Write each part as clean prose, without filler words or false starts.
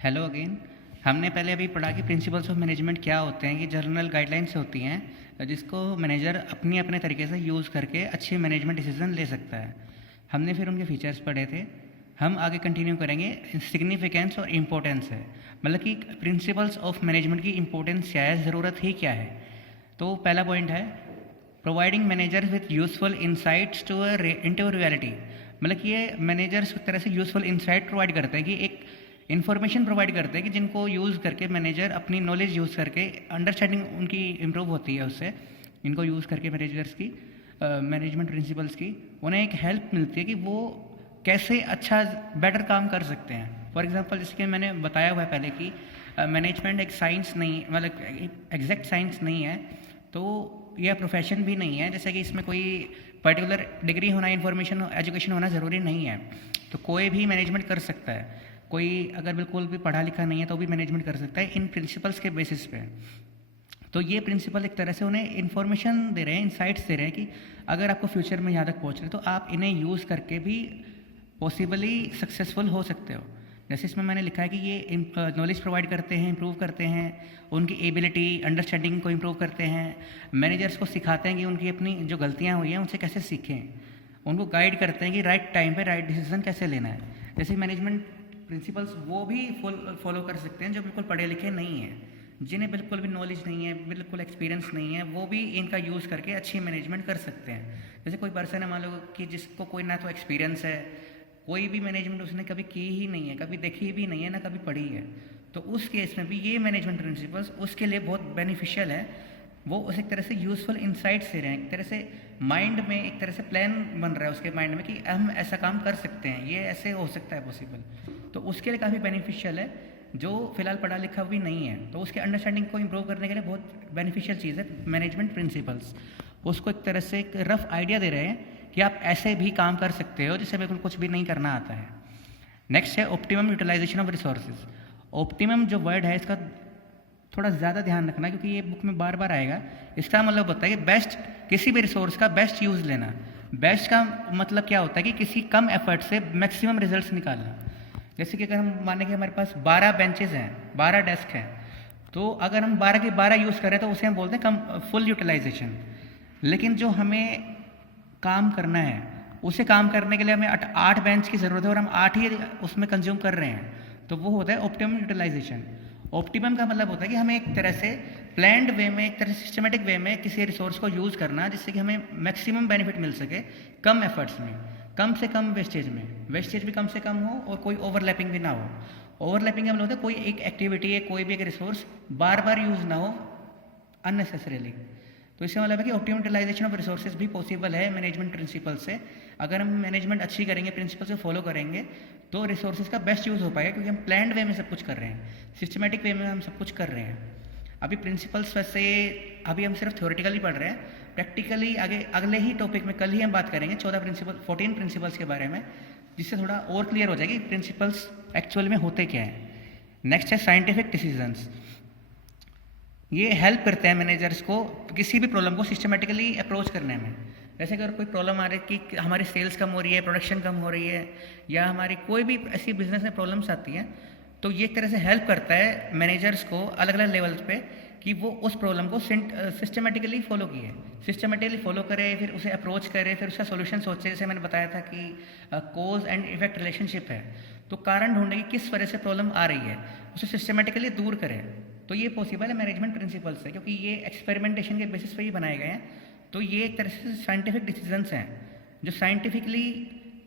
Hello again. हमने पहले अभी पढ़ा कि प्रिंसिपल्स ऑफ मैनेजमेंट क्या होते हैं। ये जनरल गाइडलाइंस होती हैं जिसको मैनेजर अपने अपने तरीके से यूज़ करके अच्छे मैनेजमेंट डिसीजन ले सकता है। हमने फिर उनके फीचर्स पढ़े थे। हम आगे कंटिन्यू करेंगे। सिग्निफिकेंस और इम्पोर्टेंस है, मतलब कि प्रिंसिपल्स ऑफ मैनेजमेंट की इम्पोर्टेंस क्या है, ज़रूरत ही क्या है। तो पहला पॉइंट है providing managers with useful insights to into reality. मतलब कि ये मैनेजर्स एक तरह से यूजफुल इंसाइट प्रोवाइड करते हैं कि एक इन्फॉर्मेशन प्रोवाइड करते हैं कि जिनको यूज़ करके मैनेजर अपनी नॉलेज यूज़ करके अंडरस्टैंडिंग उनकी इम्प्रूव होती है। उससे इनको यूज़ करके मैनेजर्स की मैनेजमेंट प्रिंसिपल्स की उन्हें एक हेल्प मिलती है कि वो कैसे अच्छा बेटर काम कर सकते हैं। फॉर एग्जांपल जैसे कि मैंने बताया हुआ है पहले कि मैनेजमेंट एक साइंस नहीं, मतलब एग्जैक्ट साइंस नहीं है, तो यह प्रोफेशन भी नहीं है जैसे कि इसमें कोई पर्टिकुलर डिग्री होना, इन्फॉर्मेशन एजुकेशन होना ज़रूरी नहीं है। तो कोई भी मैनेजमेंट कर सकता है। कोई अगर बिल्कुल भी पढ़ा लिखा नहीं है तो भी मैनेजमेंट कर सकता है इन प्रिंसिपल्स के बेसिस पे। तो ये प्रिंसिपल एक तरह से उन्हें इन्फॉर्मेशन दे रहे हैं, इंसाइट्स दे रहे हैं कि अगर आपको फ्यूचर में यहाँ तक पहुँच रहे तो आप इन्हें यूज़ करके भी पॉसिबली सक्सेसफुल हो सकते हो। जैसे इसमें मैंने लिखा है कि ये नॉलेज प्रोवाइड करते हैं, इम्प्रूव करते हैं, उनकी एबिलिटी अंडरस्टैंडिंग को इम्प्रूव करते हैं। मैनेजर्स को सिखाते हैं कि उनकी अपनी जो गलतियाँ हुई हैं उनसे कैसे सीखें। उनको गाइड करते हैं कि राइट टाइम पे राइट डिसीजन कैसे लेना है। जैसे मैनेजमेंट प्रिंसिपल्स वो भी फॉलो कर सकते हैं जो बिल्कुल पढ़े लिखे नहीं हैं, जिन्हें बिल्कुल भी नॉलेज नहीं है, बिल्कुल एक्सपीरियंस नहीं है, वो भी इनका यूज़ करके अच्छी मैनेजमेंट कर सकते हैं। जैसे कोई पर्सन है मान लो कि जिसको कोई ना तो एक्सपीरियंस है, कोई भी मैनेजमेंट उसने कभी की ही नहीं है, कभी देखी भी नहीं है, ना कभी पढ़ी है, तो उस केस में भी ये मैनेजमेंट प्रिंसिपल्स उसके लिए बहुत बेनिफिशियल है। वो उस एक तरह से यूज़फुल इंसाइट्स दे रहे हैं, एक तरह से माइंड में एक तरह से प्लान बन रहा है उसके माइंड में कि हम ऐसा काम कर सकते हैं, ये ऐसे हो सकता है पॉसिबल। तो उसके लिए काफ़ी बेनिफिशियल है जो फिलहाल पढ़ा लिखा भी नहीं है, तो उसके अंडरस्टैंडिंग को इम्प्रूव करने के लिए बहुत बेनिफिशियल चीज़ है मैनेजमेंट प्रिंसिपल्स। उसको एक तरह से एक रफ आइडिया दे रहे हैं कि आप ऐसे भी काम कर सकते हो जिससे बिल्कुल कुछ भी नहीं करना आता है। नेक्स्ट है optimum utilisation of resources. Optimum जो वर्ड है इसका थोड़ा ज़्यादा ध्यान रखना क्योंकि ये बुक में बार बार आएगा। इसका मतलब होता है कि बेस्ट, किसी भी रिसोर्स का बेस्ट यूज़ लेना। बेस्ट का मतलब क्या होता है कि किसी कम एफर्ट से मैक्सिमम रिजल्ट्स निकालना। जैसे कि अगर हम माने कि हमारे पास 12 बेंचेस हैं, 12 डेस्क हैं, तो अगर हम 12 के 12 यूज़ करें तो उसे हम बोलते हैं कम फुल यूटिलाइजेशन। लेकिन जो हमें काम करना है उसे काम करने के लिए हमें 8 बेंच की ज़रूरत है और हम 8 ही उसमें कंज्यूम कर रहे हैं, तो वो होता है ऑप्टिमम यूटिलाइजेशन। ऑप्टिमम का मतलब होता है कि हमें एक तरह से प्लान्ड वे में, एक तरह से सिस्टमेटिक वे में किसी रिसोर्स को यूज़ करना जिससे कि हमें मैक्सिमम बेनिफिट मिल सके कम एफर्ट्स में, कम से कम वेस्टेज में, वेस्टेज भी कम से कम हो और कोई ओवरलैपिंग भी ना हो। ओवरलैपिंग का मतलब होता है कोई एक एक्टिविटी है, कोई भी एक रिसोर्स बार बार यूज़ ना हो अननेसेसरीली। तो इसका मतलब है कि ऑप्टिमम यूटिलाइजेशन ऑफ रिसोर्सेज भी पॉसिबल है मैनेजमेंट प्रिंसिपल से। अगर हम मैनेजमेंट अच्छी करेंगे, प्रिंसिपल से फॉलो करेंगे, तो रिसोर्सेज का बेस्ट यूज़ हो पाएगा क्योंकि हम प्लान्ड वे में सब कुछ कर रहे हैं, सिस्टमेटिक वे में हम सब कुछ कर रहे हैं। अभी प्रिंसिपल्स वैसे अभी हम सिर्फ थ्योरेटिकली पढ़ रहे हैं, प्रैक्टिकली आगे अगले ही टॉपिक में कल ही हम बात करेंगे 14 प्रिंसिपल्स के बारे में, जिससे थोड़ा और क्लियर हो जाएगी प्रिंसिपल्स एक्चुअल में होते क्या हैं। नेक्स्ट है साइंटिफिक डिसीजंस। ये हेल्प करते हैं मैनेजर्स को किसी भी प्रॉब्लम को सिस्टमेटिकली अप्रोच करने में। जैसे अगर कोई प्रॉब्लम आ रही है कि हमारी सेल्स कम हो रही है, प्रोडक्शन कम हो रही है, या हमारी कोई भी ऐसी बिजनेस में प्रॉब्लम्स आती हैं, तो ये एक तरह से हेल्प करता है मैनेजर्स को अलग अलग लेवल्स पे कि वो उस प्रॉब्लम को सिस्टमेटिकली फॉलो किए, सिस्टमेटिकली फॉलो करे, फिर उसे अप्रोच करे, फिर उसका सोल्यूशन सोचे। जैसे मैंने बताया था कि कोज एंड इफेक्ट रिलेशनशिप है, तो कारण ढूंढने की किस वजह से प्रॉब्लम आ रही है, उसे सिस्टमेटिकली दूर करें। तो ये पॉसिबल है मैनेजमेंट प्रिंसिपल्स से, क्योंकि ये एक्सपेरिमेंटेशन के बेसिस पे ही बनाए गए हैं। तो ये एक तरह से साइंटिफिक डिसीजंस हैं जो साइंटिफिकली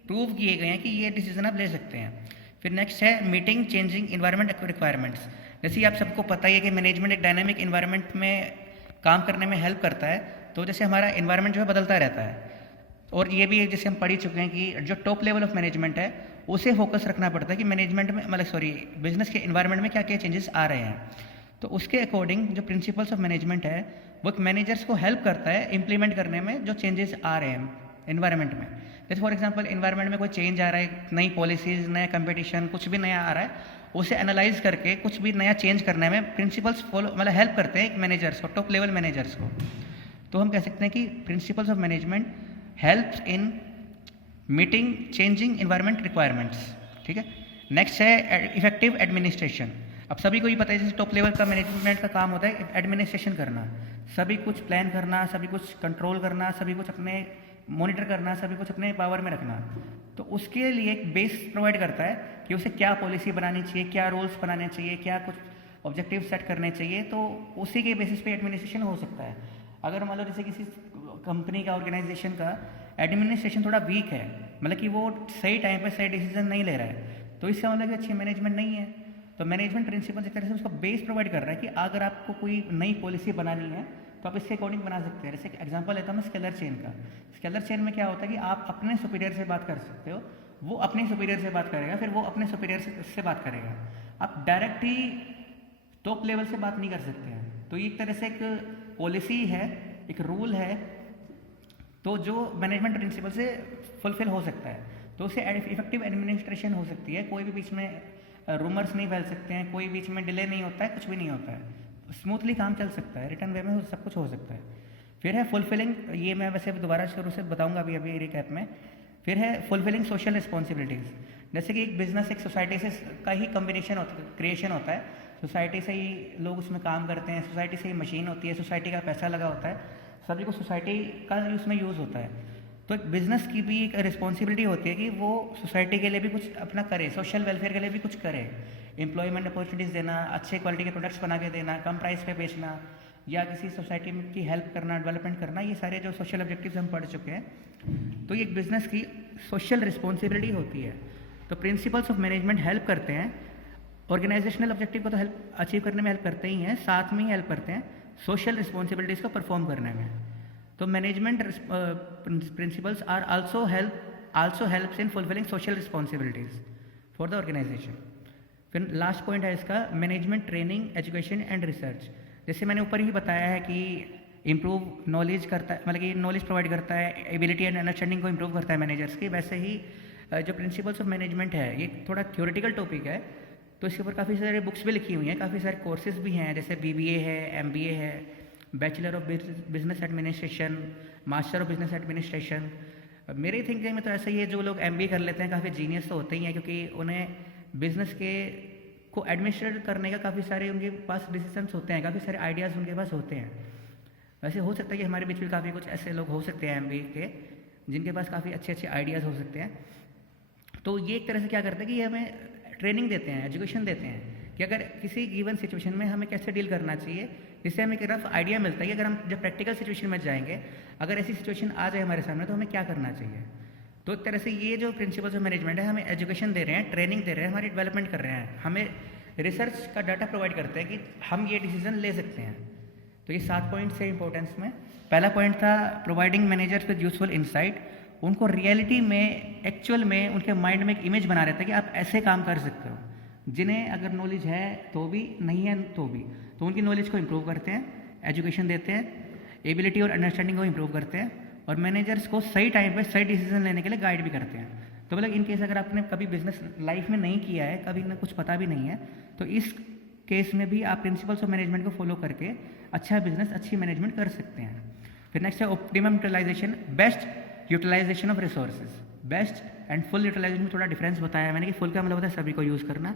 प्रूव किए गए हैं कि ये डिसीजन आप ले सकते हैं। फिर नेक्स्ट है मीटिंग चेंजिंग इन्वायरमेंट रिक्वायरमेंट्स। जैसे ही आप सबको पता ही है कि मैनेजमेंट एक डायनामिक इन्वायरमेंट में काम करने में हेल्प करता है, तो जैसे हमारा इन्वायरमेंट जो है बदलता रहता है, और ये भी जैसे हम पढ़ ही चुके हैं कि जो टॉप लेवल ऑफ मैनेजमेंट है उसे फोकस रखना पड़ता है कि मैनेजमेंट में, मतलब बिजनेस के इन्वायरमेंट में क्या क्या चेंजेस आ रहे हैं। तो उसके अकॉर्डिंग जो प्रिंसिपल्स ऑफ मैनेजमेंट है वो मैनेजर्स को हेल्प करता है इम्प्लीमेंट करने में जो चेंजेस आ रहे हैं इन्वायरमेंट में। जैसे फॉर एग्जांपल इन्वायरमेंट में कोई चेंज आ रहा है, नई पॉलिसीज़, नया कंपटीशन, कुछ भी नया आ रहा है, उसे एनालाइज करके कुछ भी नया चेंज करने में प्रिंसिपल्स फॉलो, मतलब हेल्प करते हैं मैनेजर्स को, टॉप लेवल मैनेजर्स को। तो हम कह सकते हैं कि principles of management helps in meeting changing environment requirements. ठीक है। नेक्स्ट है इफेक्टिव एडमिनिस्ट्रेशन। अब सभी को ये पता है जैसे टॉप लेवल का मैनेजमेंट का काम होता है एडमिनिस्ट्रेशन करना, सभी कुछ प्लान करना, सभी कुछ कंट्रोल करना, सभी कुछ अपने मॉनिटर करना, सभी कुछ अपने पावर में रखना। तो उसके लिए एक बेस प्रोवाइड करता है कि उसे क्या पॉलिसी बनानी चाहिए, क्या रूल्स बनाने चाहिए, क्या कुछ ऑब्जेक्टिव सेट करने चाहिए, तो उसी के बेसिस पे एडमिनिस्ट्रेशन हो सकता है। अगर मान लो जैसे किसी कंपनी का ऑर्गेनाइजेशन का एडमिनिस्ट्रेशन थोड़ा वीक है, मतलब कि वो सही टाइम पे सही डिसीजन नहीं ले रहा है, तो इसका मतलब कि अच्छी मैनेजमेंट नहीं है। तो मैनेजमेंट प्रिंसिपल एक तरह से उसका बेस प्रोवाइड कर रहा है कि अगर आपको कोई नई पॉलिसी बनानी है तो आप इसके अकॉर्डिंग बना सकते हैं। जैसे एग्जांपल लेता हूँ मैं स्केलर चेन का। स्केलर चेन में क्या होता है कि आप अपने सुपीरियर से बात कर सकते हो, वो अपने सुपीरियर से बात करेगा, फिर वो अपने सुपीरियर से बात करेगा। आप डायरेक्ट ही टॉप लेवल से बात नहीं कर सकते हैं। तो ये एक तरह से एक पॉलिसी है, एक रूल है, तो जो मैनेजमेंट प्रिंसिपल से फुलफिल हो सकता है, तो उससे इफेक्टिव एडमिनिस्ट्रेशन हो सकती है। कोई भी बीच में रूमर्स नहीं फैल सकते हैं, कोई बीच में डिले नहीं होता है, कुछ भी नहीं होता है, स्मूथली काम चल सकता है, रिटर्न वे में सब कुछ हो सकता है। फिर है फुलफिलिंग, ये मैं वैसे दोबारा शुरू से बताऊंगा अभी अभी रिकैप में। फिर है फुलफिलिंग सोशल रिस्पॉन्सिबिलिटीज़। जैसे कि एक बिजनेस एक सोसाइटी से का ही कम्बिनेशन क्रिएशन होता है, सोसाइटी से ही लोग उसमें काम करते हैं, सोसाइटी से ही मशीन होती है, सोसाइटी का पैसा लगा होता है, सभी को सोसाइटी का उसमें यूज़ होता है। तो एक बिज़नेस की भी एक रिस्पॉन्सिबिलिटी होती है कि वो सोसाइटी के लिए भी कुछ अपना करे, सोशल वेलफेयर के लिए भी कुछ करे, एम्प्लॉयमेंट अपॉर्चुनिटीज़ देना, अच्छे क्वालिटी के प्रोडक्ट्स बना के देना, कम प्राइस पे बेचना, या किसी सोसाइटी की हेल्प करना, डेवलपमेंट करना, ये सारे जो सोशल ऑब्जेक्टिव्स हम पढ़ चुके हैं। तो ये एक बिज़नेस की सोशल रिस्पॉन्सिबिलिटी होती है। तो प्रिंसिपल्स ऑफ मैनेजमेंट हेल्प करते हैं, ऑर्गेनाइजेशनल ऑब्जेक्टिव को तो हेल्प अचीव करने में हेल्प करते ही हैं, साथ में ही हेल्प करते हैं सोशल रिस्पॉन्सिबिलिटीज़ को परफॉर्म करने में। तो management principles are also helps in fulfilling social responsibilities for the organisation. फिर लास्ट पॉइंट है इसका management training, education and research. जैसे मैंने ऊपर ही बताया है कि इम्प्रूव नॉलेज करता है, मतलब कि नॉलेज प्रोवाइड करता है, एबिलिटी एंड अंडरस्टैंडिंग को इम्प्रूव करता है मैनेजर्स की। वैसे ही जो प्रिंसिपल्स ऑफ मैनेजमेंट है ये थोड़ा थ्योरेटिकल टॉपिक है, तो इसके ऊपर काफ़ी सारे बुक्स भी लिखी हुई हैं, काफ़ी सारे कोर्सेज भी हैं, जैसे BBA है, MBA है, bachelor of business administration, master of business administration. मेरे थिंकिंग में तो ऐसा ही है, जो लोग MBA कर लेते हैं काफ़ी जीनियस तो होते ही हैं, क्योंकि उन्हें बिजनेस के को एडमिनिस्ट्रेट करने का काफ़ी सारे उनके पास डिसीजंस होते हैं, काफ़ी सारे आइडियाज़ उनके पास होते हैं। वैसे हो सकता है कि हमारे बीच में काफ़ी कुछ ऐसे लोग हो सकते हैं MBA के जिनके पास काफ़ी अच्छे अच्छे आइडियाज़ हो सकते हैं। तो ये एक तरह से क्या करते हैं कि ये हमें ट्रेनिंग देते हैं, एजुकेशन देते हैं कि अगर किसी गिवन सिचुएशन में हमें कैसे डील करना चाहिए, जिससे हमें एक रफ आइडिया मिलता है कि अगर हम जब प्रैक्टिकल सिचुएशन में जाएंगे, अगर ऐसी सिचुएशन आ जाए हमारे सामने तो हमें क्या करना चाहिए। तो एक तरह से ये जो प्रिंसिपल्स ऑफ मैनेजमेंट है हमें एजुकेशन दे रहे हैं, ट्रेनिंग दे रहे हैं, हमारी डेवलपमेंट कर रहे हैं, हमें रिसर्च का डाटा प्रोवाइड करते हैं कि हम ये डिसीजन ले सकते हैं। तो ये 7 पॉइंट्स है इंपॉर्टेंस में। पहला पॉइंट था providing managers with useful insight, उनको रियलिटी में, एक्चुअल में उनके माइंड में एक इमेज बना रहता है कि आप ऐसे काम कर सकते हो, जिन्हें अगर नॉलेज है तो भी, नहीं है तो भी, तो उनकी नॉलेज को इम्प्रूव करते हैं, एजुकेशन देते हैं, एबिलिटी और अंडरस्टैंडिंग को इम्प्रूव करते हैं, और मैनेजर्स को सही टाइम पे सही डिसीजन लेने के लिए गाइड भी करते हैं। तो मतलब इन केस अगर आपने कभी बिजनेस लाइफ में नहीं किया है, कभी ना कुछ पता भी नहीं है, तो इस केस में भी आप प्रिंसिपल्स ऑफ मैनेजमेंट को फॉलो करके अच्छा बिजनेस, अच्छी मैनेजमेंट कर सकते हैं। फिर नेक्स्ट है optimum utilisation, best utilisation of resources. Best and full utilisation में थोड़ा डिफरेंस बताया है मैंने कि फुल का मतलब होता है सभी को यूज़ करना,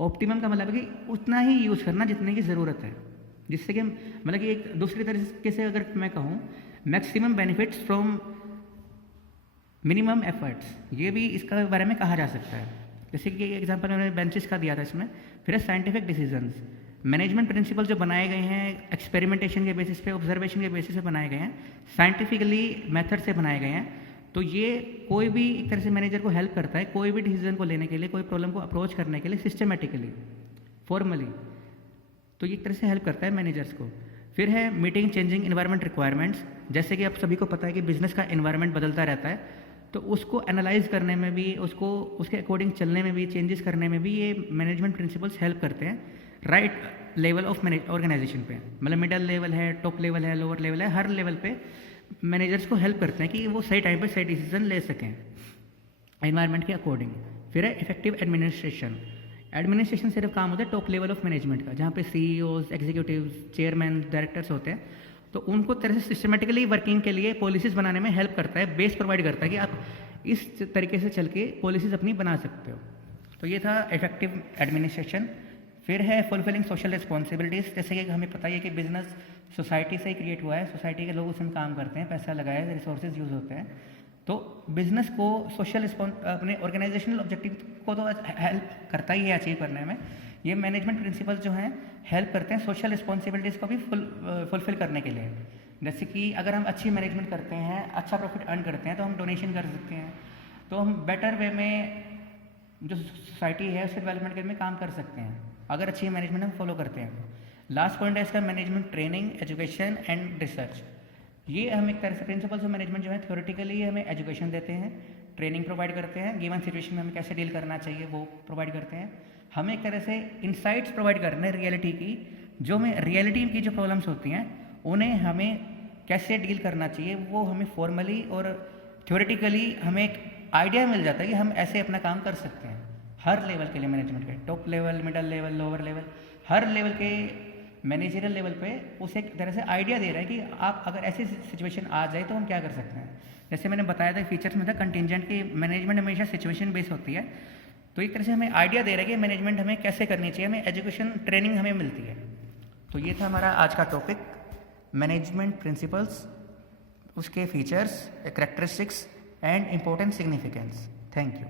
ऑप्टिमम का मतलब है कि उतना ही यूज़ करना जितने की ज़रूरत है, जिससे कि मतलब कि एक दूसरी तरीके से अगर मैं कहूँ, maximum benefits from minimum efforts, ये भी इसका बारे में कहा जा सकता है। जैसे कि एग्जांपल मैंने बेंचेस का दिया था इसमें। फिर है साइंटिफिक डिसीजंस, मैनेजमेंट प्रिंसिपल जो बनाए गए हैं एक्सपेरिमेंटेशन के बेसिस पे, ऑब्जर्वेशन के बेसिस पे बनाए गए हैं, साइंटिफिकली मेथड से बनाए गए हैं, तो ये कोई भी एक तरह से मैनेजर को हेल्प करता है कोई भी डिसीजन को लेने के लिए, कोई प्रॉब्लम को अप्रोच करने के लिए सिस्टमेटिकली, फॉर्मली, तो ये एक तरह से हेल्प करता है मैनेजर्स को। फिर है मीटिंग चेंजिंग इन्वायरमेंट रिक्वायरमेंट्स, जैसे कि आप सभी को पता है कि बिजनेस का इन्वायरमेंट बदलता रहता है, तो उसको एनालाइज करने में भी, उसको उसके अकॉर्डिंग चलने में भी, चेंजेस करने में भी ये मैनेजमेंट प्रिंसिपल्स हेल्प करते हैं राइट लेवल ऑफ ऑर्गेनाइजेशन पे, मतलब मिडल लेवल है, टॉप लेवल है, लोअर लेवल है, हर लेवल पे मैनेजर्स को हेल्प करते हैं कि वो सही टाइम पे सही डिसीजन ले सकें एनवायरनमेंट के अकॉर्डिंग। फिर है इफेक्टिव एडमिनिस्ट्रेशन। एडमिनिस्ट्रेशन सिर्फ काम होता है टॉप लेवल ऑफ मैनेजमेंट का, जहाँ पे CEOs, एग्जीक्यूटिव्स, चेयरमैन, डायरेक्टर्स होते हैं, तो उनको तरह से सिस्टमेटिकली वर्किंग के लिए पॉलिसीज़ बनाने में हेल्प करता है, बेस प्रोवाइड करता है कि आप इस तरीके से चल के पॉलिसीज़ अपनी बना सकते हो। तो ये था इफेक्टिव एडमिनिस्ट्रेशन। फिर है फुलफिलिंग सोशल रिस्पॉन्सिबिलिटीज़। जैसे कि हमें पता ही है कि बिजनेस सोसाइटी से ही क्रिएट हुआ है, सोसाइटी के लोग उसमें काम करते हैं, पैसा लगाया, रिसोर्सेज यूज़ होते हैं। तो बिजनेस को सोशल अपने ऑर्गेनाइजेशनल ऑब्जेक्टिव को तो हेल्प करता ही है अचीव करने में। ये मैनेजमेंट प्रिंसिपल्स जो हैं हेल्प करते हैं सोशल रिस्पॉन्सिबिलिटीज़ को भी फुलफिल करने के लिए। जैसे कि अगर हम अच्छी मैनेजमेंट करते हैं, अच्छा प्रॉफिट अर्न करते हैं, तो हम डोनेशन कर सकते हैं, तो हम बेटर वे में जो सोसाइटी है उसके डेवलपमेंट के में काम कर सकते हैं अगर अच्छी मैनेजमेंट हम फॉलो करते हैं। लास्ट पॉइंट है इसका management training, education and research. ये हम एक तरह से प्रिंसिपल्स ऑफ मैनेजमेंट जो है थ्योरेटिकली हमें एजुकेशन देते हैं, ट्रेनिंग प्रोवाइड करते हैं, गिवन सिचुएशन में हमें कैसे डील करना चाहिए वो प्रोवाइड करते हैं। हमें एक तरह से इंसाइट्स प्रोवाइड करने हैं रियलिटी की, जो हमें रियलिटी की जो प्रॉब्लम्स होती हैं उन्हें हमें कैसे डील करना चाहिए वो हमें फॉर्मली और थ्योरेटिकली हमें एक आइडिया मिल जाता है कि हम ऐसे अपना काम कर सकते हैं। हर लेवल के लिए मैनेजमेंट के, top level, middle level, lower level, हर लेवल के मैनेजरियल लेवल पे उसे एक तरह से आइडिया दे रहा है कि आप अगर ऐसी सिचुएशन आ जाए तो हम क्या कर सकते हैं। जैसे मैंने बताया था फीचर्स में था कंटिजेंट की मैनेजमेंट हमेशा सिचुएशन बेस्ड होती है, तो एक तरह से हमें आइडिया दे रहा है कि मैनेजमेंट हमें कैसे करनी चाहिए, हमें एजुकेशन ट्रेनिंग हमें मिलती है। तो ये था हमारा आज का टॉपिक, मैनेजमेंट प्रिंसिपल्स, उसके features, characteristics and important significance. Thank you.